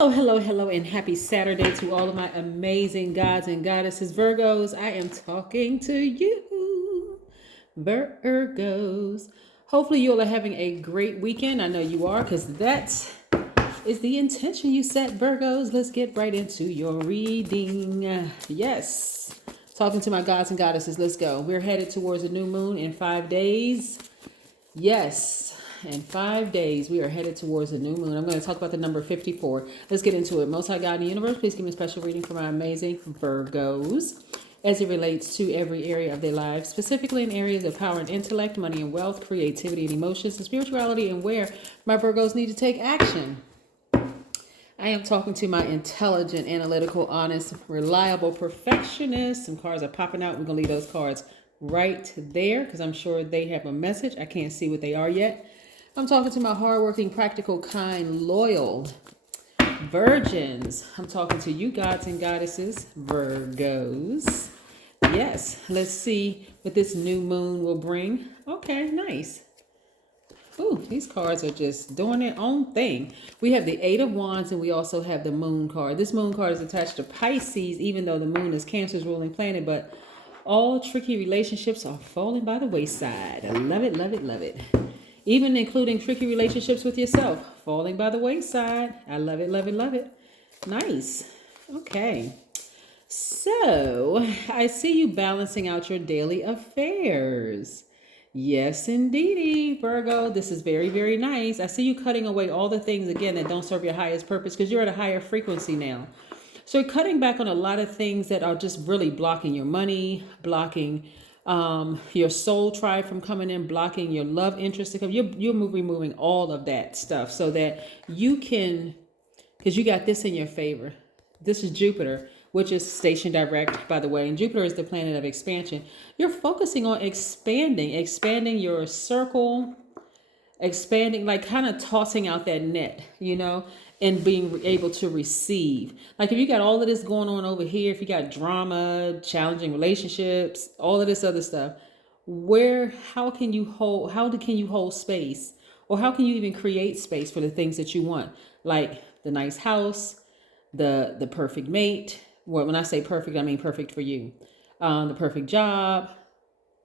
Oh, hello, and happy Saturday to all of my amazing gods and goddesses, Virgos. I am talking to you, Virgos. Hopefully, you all are having a great weekend. I know you are, because that is the intention you set, Virgos. Let's get right into your reading. Yes, talking to my gods and goddesses. Let's go. We're headed towards a new moon in 5 days. Yes, in 5 days, we are headed towards the new moon. I'm going to talk about the number 54. Let's get into it. Most High God in the universe, please give me a special reading for my amazing Virgos as it relates to every area of their lives, specifically in areas of power and intellect, money and wealth, creativity and emotions, and spirituality, and where my Virgos need to take action. I am talking to my intelligent, analytical, honest, reliable perfectionist. Some cards are popping out. We're going to leave those cards right there because I'm sure they have a message. I can't see what they are yet. I'm talking to my hardworking, practical, kind, loyal virgins. I'm talking to you gods and goddesses, Virgos. Yes, let's see what this new moon will bring. Okay, nice. Ooh, these cards are just doing their own thing. We have the Eight of Wands and we also have the Moon card. This Moon card is attached to Pisces, even though the Moon is Cancer's ruling planet, but all tricky relationships are falling by the wayside. I love it, love it, love it. Even including tricky relationships with yourself, falling by the wayside. I love it, love it, love it. Nice. Okay. So, I see you balancing out your daily affairs. Yes, indeedy, Virgo. This is very, very nice. I see you cutting away all the things, again, that don't serve your highest purpose because you're at a higher frequency now. So you're cutting back on a lot of things that are just really blocking your money, blocking your soul tribe from coming in, blocking your love interest to come. You're removing all of that stuff so that you can, because you got this in your favor. This is Jupiter, which is stationed direct, by the way. And Jupiter is the planet of expansion. You're focusing on expanding your circle, expanding, like kind of tossing out that net, and being able to receive. Like if you got all of this going on over here, if you got drama, challenging relationships, all of this other stuff, how can you hold space? Or how can you even create space for the things that you want? Like the nice house, the perfect mate. Well, when I say perfect, I mean perfect for you. The perfect job,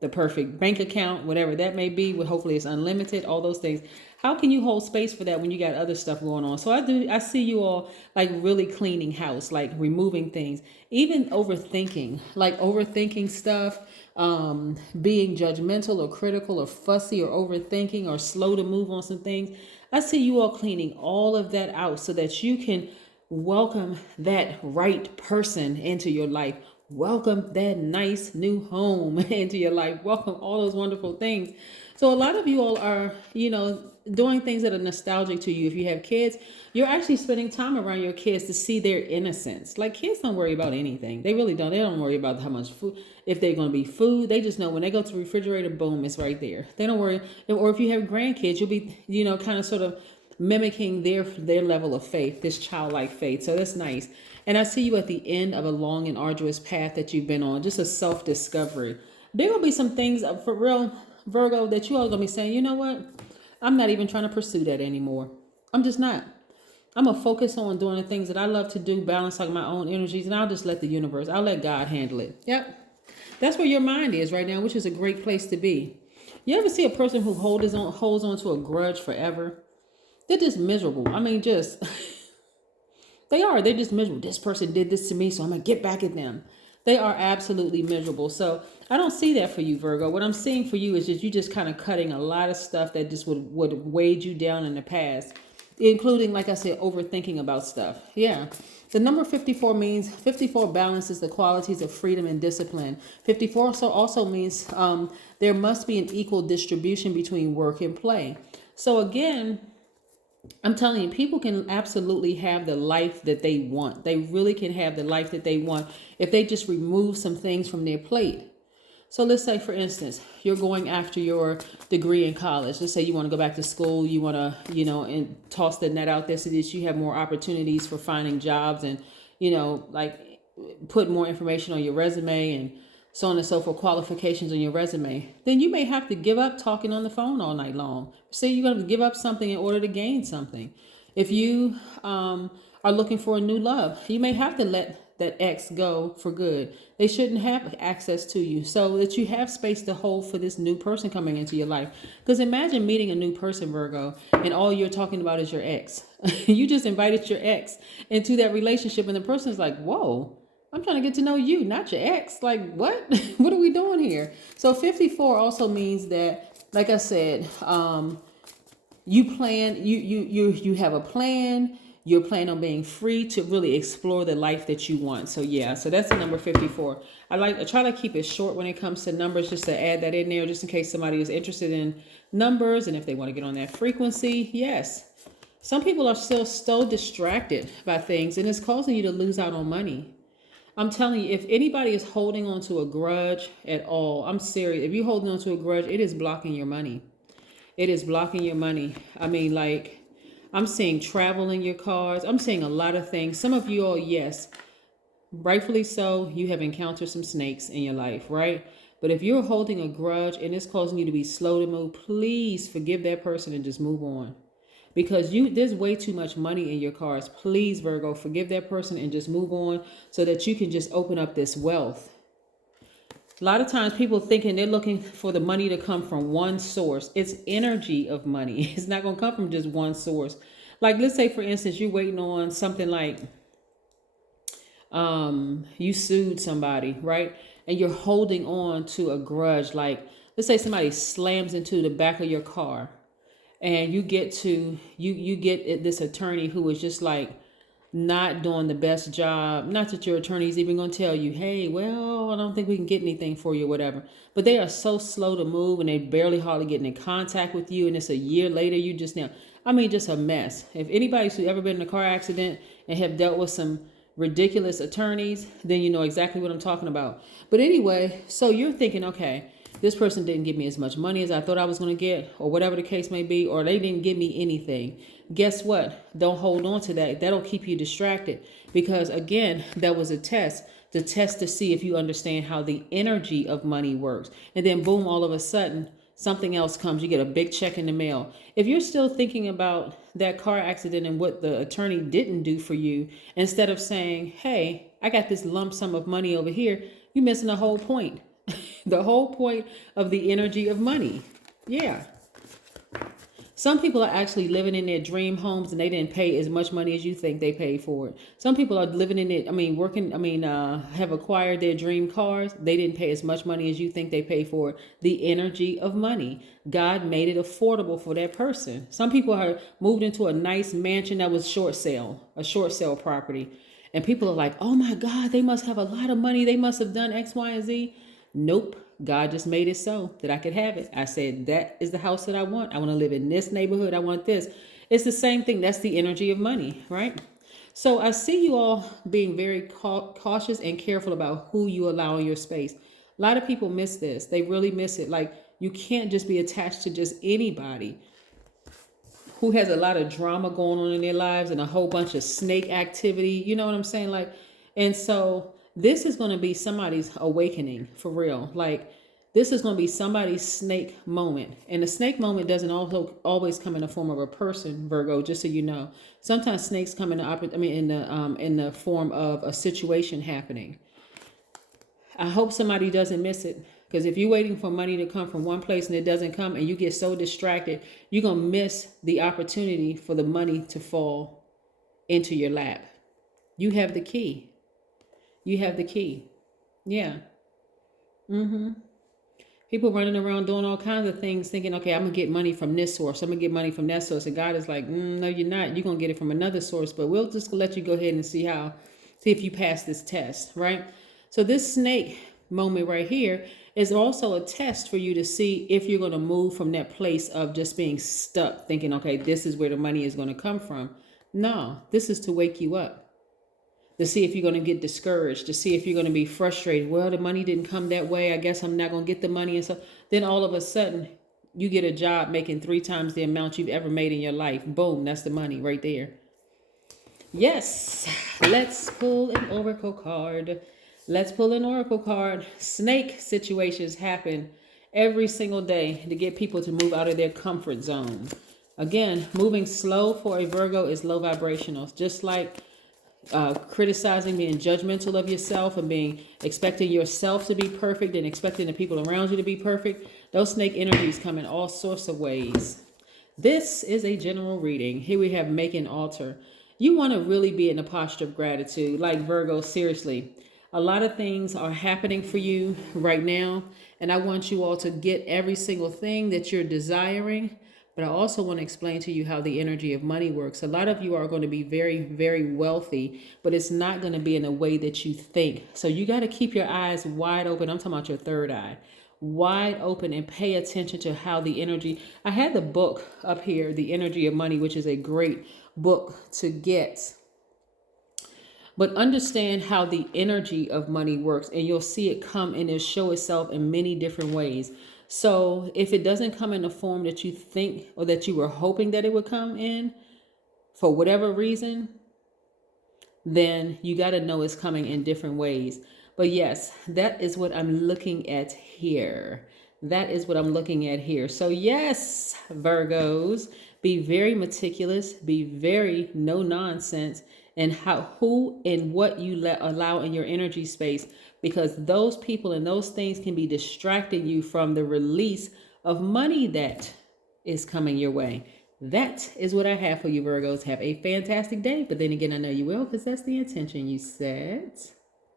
the perfect bank account, whatever that may be. Hopefully it's unlimited, all those things. How can you hold space for that when you got other stuff going on? So I see you all like really cleaning house, like removing things, even overthinking stuff, being judgmental or critical or fussy or overthinking or slow to move on some things. I see you all cleaning all of that out so that you can welcome that right person into your life. Welcome that nice new home into your life. Welcome all those wonderful things. So a lot of you all are, doing things that are nostalgic to you. If you have kids, you're actually spending time around your kids to see their innocence. Like kids don't worry about anything. They really don't. They don't worry about how much food, if they're going to be food. They just know when they go to the refrigerator, boom, it's right there. They don't worry. Or if you have grandkids, you'll be, kind of sort of mimicking their level of faith, this childlike faith. So that's nice. And I see you at the end of a long and arduous path that you've been on, just a self-discovery. There will be some things for real, Virgo, that you all are going to be saying, you know what? I'm not even trying to pursue that anymore. I'm just not. I'm going to focus on doing the things that I love to do, balance like my own energies, and I'll just let the universe, I'll let God handle it. Yep. That's where your mind is right now, which is a great place to be. You ever see a person who holds on to a grudge forever? They're just miserable. I mean, just, they're just miserable. This person did this to me, so I'm going to get back at them. They are absolutely miserable. So I don't see that for you, Virgo. What I'm seeing for you is just you just kind of cutting a lot of stuff that just would weighed you down in the past, including, like I said, overthinking about stuff. Yeah. The number 54 means 54 balances the qualities of freedom and discipline. 54 also means there must be an equal distribution between work and play. So again, I'm telling you, people can absolutely have the life that they want. They really can have the life that they want if they just remove some things from their plate. So let's say, for instance, you're going after your degree in college. Let's say you want to go back to school. You want to, and toss the net out there so that you have more opportunities for finding jobs and, like put more information on your resume and so on and so forth, qualifications on your resume. Then you may have to give up talking on the phone all night long. Say you're going to give up something in order to gain something. If you are looking for a new love. You may have to let that ex go for good. They shouldn't have access to you, so that you have space to hold for this new person coming into your life. Because imagine meeting a new person, Virgo, and all you're talking about is your ex. You just invited your ex into that relationship, and the person's like, whoa, I'm trying to get to know you, not your ex. Like, what? What are we doing here? So 54 also means that, like I said, you plan, you have a plan. You're planning on being free to really explore the life that you want. So yeah, so that's the number 54. I try to keep it short when it comes to numbers, just to add that in there, just in case somebody is interested in numbers and if they want to get on that frequency. Yes. Some people are still so distracted by things, and it's causing you to lose out on money. I'm telling you, if anybody is holding on to a grudge at all, I'm serious. If you're holding on to a grudge, it is blocking your money. It is blocking your money. I mean, like, I'm seeing travel in your cards. I'm seeing a lot of things. Some of you all, yes, rightfully so, you have encountered some snakes in your life, right? But if you're holding a grudge and it's causing you to be slow to move, please forgive that person and just move on. Because there's way too much money in your cards. Please, Virgo, forgive that person and just move on so that you can just open up this wealth. A lot of times people thinking they're looking for the money to come from one source. It's energy of money. It's not going to come from just one source. Like, let's say, for instance, you're waiting on something like you sued somebody, right? And you're holding on to a grudge. Like, let's say somebody slams into the back of your car, and you get this attorney who is just like not doing the best job. Not that your attorney is even going to tell you, hey, well, I don't think we can get anything for you or whatever. But they are so slow to move, and they barely hardly getting in contact with you. And it's a year later, you just now, I mean, just a mess. If anybody's who ever been in a car accident and have dealt with some ridiculous attorneys, then you know exactly what I'm talking about. But anyway, so you're thinking, okay, this person didn't give me as much money as I thought I was going to get, or whatever the case may be, or they didn't give me anything. Guess what? Don't hold on to that. That'll keep you distracted, because again, that was a test to see if you understand how the energy of money works. And then boom, all of a sudden, something else comes. You get a big check in the mail. If you're still thinking about that car accident and what the attorney didn't do for you, instead of saying, hey, I got this lump sum of money over here, you're missing the whole point. The whole point of the energy of money. Yeah. Some people are actually living in their dream homes and they didn't pay as much money as you think they paid for it. Some people are living in it, have acquired their dream cars. They didn't pay as much money as you think they paid for it. The energy of money. God made it affordable for that person. Some people are moved into a nice mansion that was a short sale property. And people are like, oh my God, they must have a lot of money. They must have done X, Y, and Z. Nope. God just made it so that I could have it. I said, that is the house that I want. I want to live in this neighborhood. I want this. It's the same thing. That's the energy of money, right? So I see you all being very cautious and careful about who you allow in your space. A lot of people miss this. They really miss it. Like, you can't just be attached to just anybody who has a lot of drama going on in their lives and a whole bunch of snake activity. You know what I'm saying? Like, and so this is going to be somebody's awakening for real. Like, this is going to be somebody's snake moment. And the snake moment doesn't also always come in the form of a person, Virgo, just so you know. Sometimes snakes come in the form of a situation happening. I hope somebody doesn't miss it. Because if you're waiting for money to come from one place and it doesn't come and you get so distracted, you're going to miss the opportunity for the money to fall into your lap. You have the key. You have the key. Yeah. People running around doing all kinds of things thinking, okay, I'm going to get money from this source. I'm going to get money from that source. And God is like, no, you're not. You're going to get it from another source. But we'll just let you go ahead and see if you pass this test, right? So this snake moment right here is also a test for you to see if you're going to move from that place of just being stuck thinking, okay, this is where the money is going to come from. No, this is to wake you up, to see if you're going to get discouraged, to see if you're going to be frustrated. Well, the money didn't come that way. I guess I'm not going to get the money. And so then all of a sudden you get a job making 3 times the amount you've ever made in your life. Boom, that's the money right there. Yes, let's pull an oracle card. Let's pull an oracle card. Snake situations happen every single day to get people to move out of their comfort zone. Again, moving slow for a Virgo is low vibrational. Just like criticizing, being judgmental of yourself, and being expecting yourself to be perfect and expecting the people around you to be perfect. Those snake energies come in all sorts of ways. This is a general reading. Here we have make and alter. You want to really be in a posture of gratitude. Like Virgo, seriously. A lot of things are happening for you right now. And I want you all to get every single thing that you're desiring. But I also want to explain to you how the energy of money works. A lot of you are going to be very, very wealthy, but it's not going to be in a way that you think. So you got to keep your eyes wide open. I'm talking about your third eye. Wide open and pay attention to how the energy. I had the book up here, The Energy of Money, which is a great book to get. But understand how the energy of money works, and you'll see it come and it'll show itself in many different ways. So if it doesn't come in the form that you think or that you were hoping that it would come in, for whatever reason, then you got to know it's coming in different ways. But yes, that is what I'm looking at here. That is what I'm looking at here. So yes, Virgos, be very meticulous, be very no nonsense, and who and what you allow in your energy space, because those people and those things can be distracting you from the release of money that is coming your way. That is what I have for you, Virgos. Have a fantastic day. But then again, I know you will, because that's the intention you set.